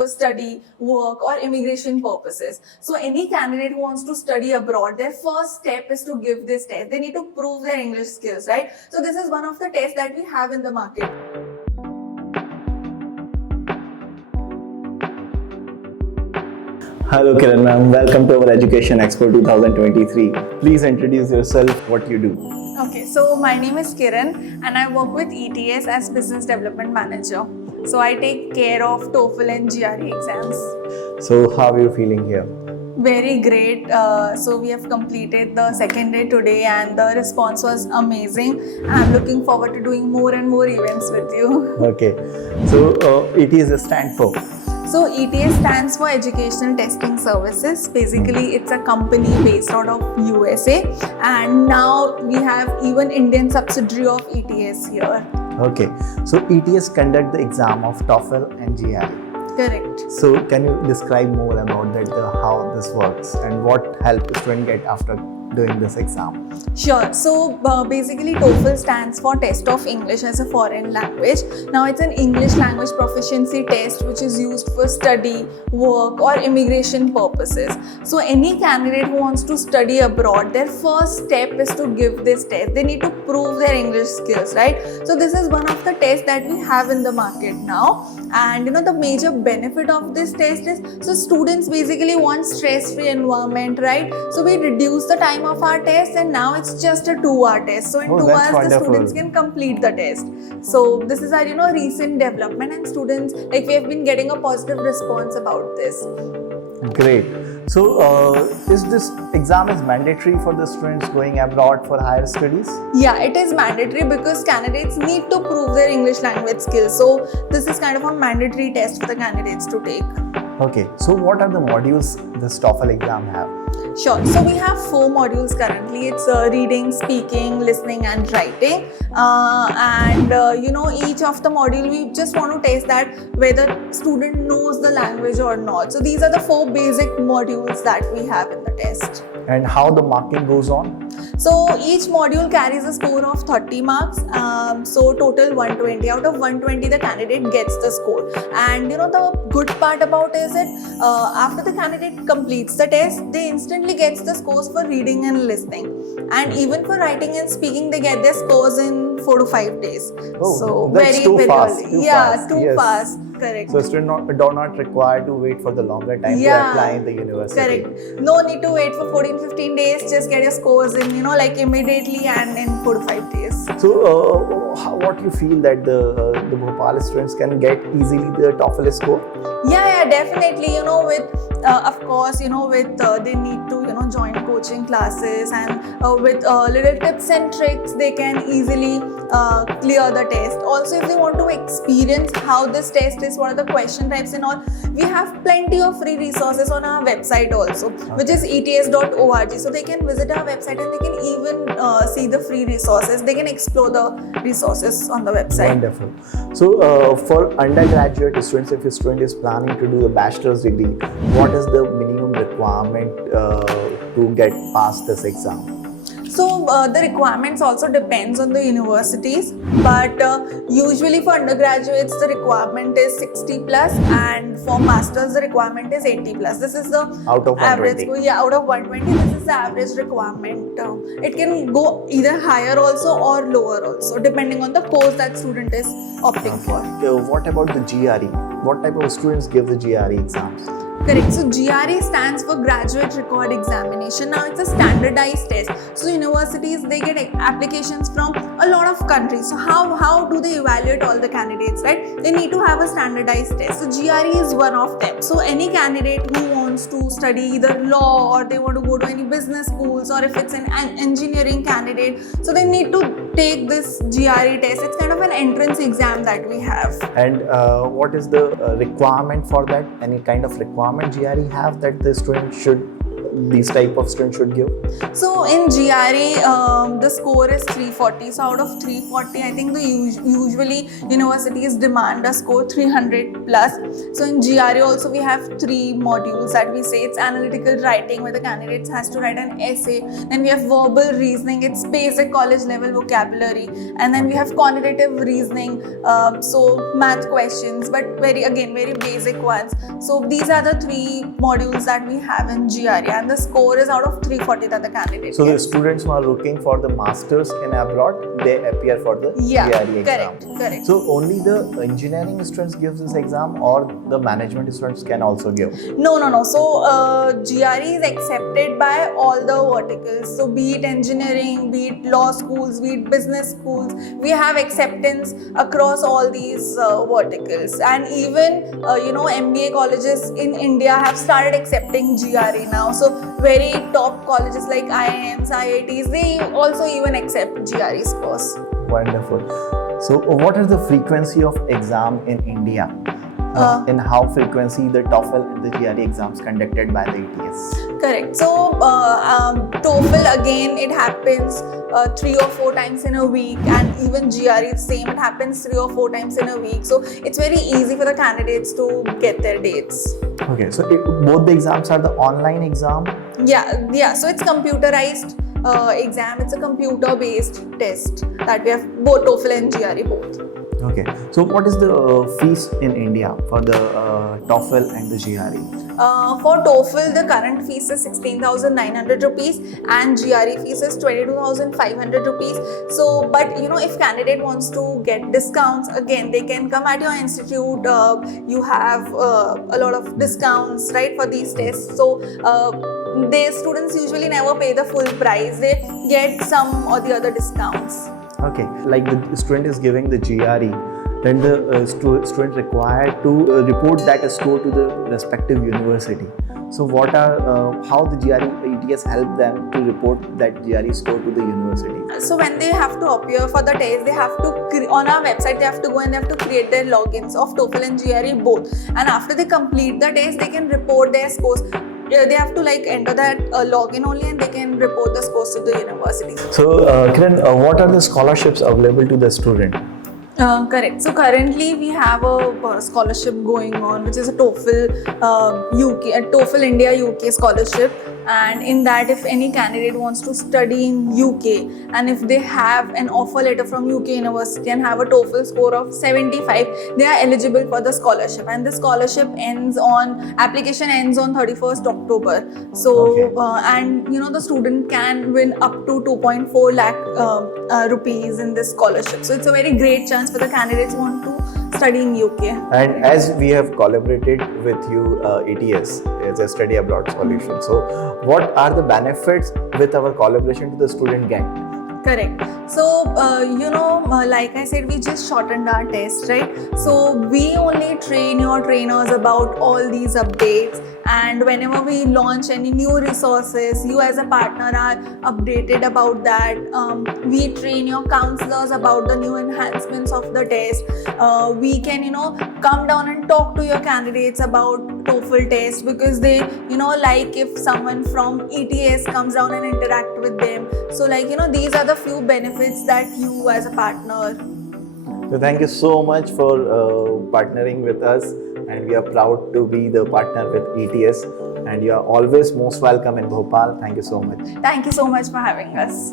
for study, work, or immigration purposes. So any candidate who wants to study abroad, their first step is to give this test. They need to prove their English skills, right? So this is one of the tests that we have in the market. Hello Kiran ma'am, welcome to our Education Expert 2023. Please introduce yourself, what you do. Okay, so my name is Kiran and I work with ETS as Business Development Manager. So I take care of TOEFL and GRE exams. So how are you feeling here? Very great. So we have completed the second day today and the response was amazing. I'm looking forward to doing more and more events with you. Okay, so ETS stand for? So ETS stands for Educational Testing Services. Basically, it's a company based out of USA, and now we have even Indian subsidiary of ETS here. Okay, so ETS conduct the exam of TOEFL and GRE. Correct. So can you describe more about that, how this works and what help student get after doing this exam? Sure. So basically TOEFL stands for Test of English as a Foreign Language. Now it's an English language proficiency test which is used for study, work, or immigration purposes. So any candidate who wants to study abroad, their first step is to give this test. They need to prove their English skills, right? So this is one of the tests that we have in the market now. And the major benefit of this test is, so students basically want stress-free environment, right? So we reduce the time of our test and now it's just a 2-hour test. So in 2 hours wonderful. the students can complete the test. So this is our recent development, and students, like, we have been getting a positive response about this. Great. So is this exam is mandatory for the students going abroad for higher studies? Yeah, it is mandatory because candidates need to prove their English language skills. So this is kind of a mandatory test for the candidates to take. Okay, so what are the modules this TOEFL exam have? Sure. So we have 4 modules currently. It's reading, speaking, listening, and writing. Each of the module, we just want to test that whether student knows the language or not. So these are the 4 basic modules that we have in the test. And how the marking goes on? So each module carries a score of 30 marks. So total 120. Out of 120, the candidate gets the score. And the good part about is that after the candidate completes the test, they instantly gets the scores for reading and listening. And even for writing and speaking, they get their scores in 4 to 5 days. Oh, so that's very, too very fast. early. Too Yeah, fast. too Yes. fast. Correct. So students do not required to wait for the longer time to apply in the university. Correct. No need to wait for 14-15 days. Just get your scores in, immediately and in 4 to 5 days. So what you feel that the Bhopal students can get easily the TOEFL score? Yeah, definitely. They need to, join coaching classes, and with little tips and tricks, they can easily clear the test. Also, if they want to experience how this test is, what are the question types and all, we have plenty of free resources on our website also, which is ets.org. So they can visit our website and they can even see the free resources. They can explore the resources on the website. Wonderful. So for undergraduate students, if a student is planning to do a bachelor's degree, what is the minimum requirement to get past this exam? So the requirements also depends on the universities, but usually for undergraduates the requirement is 60 plus, and for masters the requirement is 80 plus. This is the out of average. Yeah, out of 120, this is the average requirement. It can go either higher also or lower also, depending on the course that student is opting for. What about the GRE? What type of students give the GRE exams? Correct. So GRE stands for Graduate Record Examination. Now it's a standardized test. So universities, they get applications from a lot of countries. So how do they evaluate all the candidates, right? They need to have a standardized test. So GRE is one of them. So any candidate who wants to study either law, or they want to go to any business schools, or if it's an engineering candidate, so they need to take this GRE test. It's kind of an entrance exam that we have. And what is the requirement for that? Any kind of requirement GRE have that the student should, these type of students should give? So in GRE, the score is 340. So out of 340, I think usually universities demand a score 300 plus. So in GRE also we have 3 modules that we say. It's analytical writing, where the candidates has to write an essay. Then we have verbal reasoning, it's basic college level vocabulary. And then we have quantitative reasoning, so math questions, but very basic ones. So these are the 3 modules that we have in GRE, and the score is out of 340 that the candidate So the gets. students who are looking for the masters in abroad, they appear for the GRE exam. Correct. So only the engineering students give this exam, or the management students can also give? No. So GRE is accepted by all the verticals. So be it engineering, be it law schools, be it business schools, we have acceptance across all these verticals. And even MBA colleges in India have started accepting GRE now. So very top colleges like IIMs, IITs, they also even accept GRE scores. Wonderful. So what is the frequency of exam in India? In how frequency the TOEFL and the GRE exams conducted by the ETS? Correct. So TOEFL, again, it happens 3 or 4 times in a week, and even GRE same, it happens 3 or 4 times in a week. So it's very easy for the candidates to get their dates. Okay, so both the exams are the online exam? Yeah. So it's computerized exam. It's a computer-based test that we have, both TOEFL and GRE both. Okay, so what is the fees in India for the TOEFL and the GRE? For TOEFL, the current fees is 16,900 rupees and GRE fees is 22,500 rupees. So, but if candidate wants to get discounts, again, they can come at your institute. You have a lot of discounts, right, for these tests. So, the students usually never pay the full price. They get some or the other discounts. Okay, like the student is giving the GRE, then the student required to report that score to the respective university. So what are how the GRE ETS help them to report that GRE score to the university? So when they have to appear for the test, they have to on our website they have to go and they have to create their logins of TOEFL and GRE both. And after they complete the test, they can report their scores. They have to enter that login only, and they can report the scores to the university. So Kiran, what are the scholarships available to the student? Correct. So currently we have a scholarship going on, which is a TOEFL India UK scholarship. And in that, if any candidate wants to study in UK, and if they have an offer letter from UK university and have a TOEFL score of 75, they are eligible for the scholarship. And the scholarship application ends on 31st October. So, Okay. and the student can win up to 2.4 lakh rupees in this scholarship. So it's a very great chance for the candidates who want to study in UK. And as we have collaborated with you, ETS as a study abroad solution. So what are the benefits with our collaboration to the student get? Correct. So, like I said, we just shortened our test, right? So, we only train your trainers about all these updates, and whenever we launch any new resources, you as a partner are updated about that. We train your counselors about the new enhancements of the test. We can, come down and talk to your candidates about TOEFL test, because they, like if someone from ETS comes down and interact with them. So, these are the few benefits that you as a partner. So thank you so much for partnering with us, and we are proud to be the partner with ETS, and you are always most welcome in Bhopal. Thank you so much. Thank you so much for having us.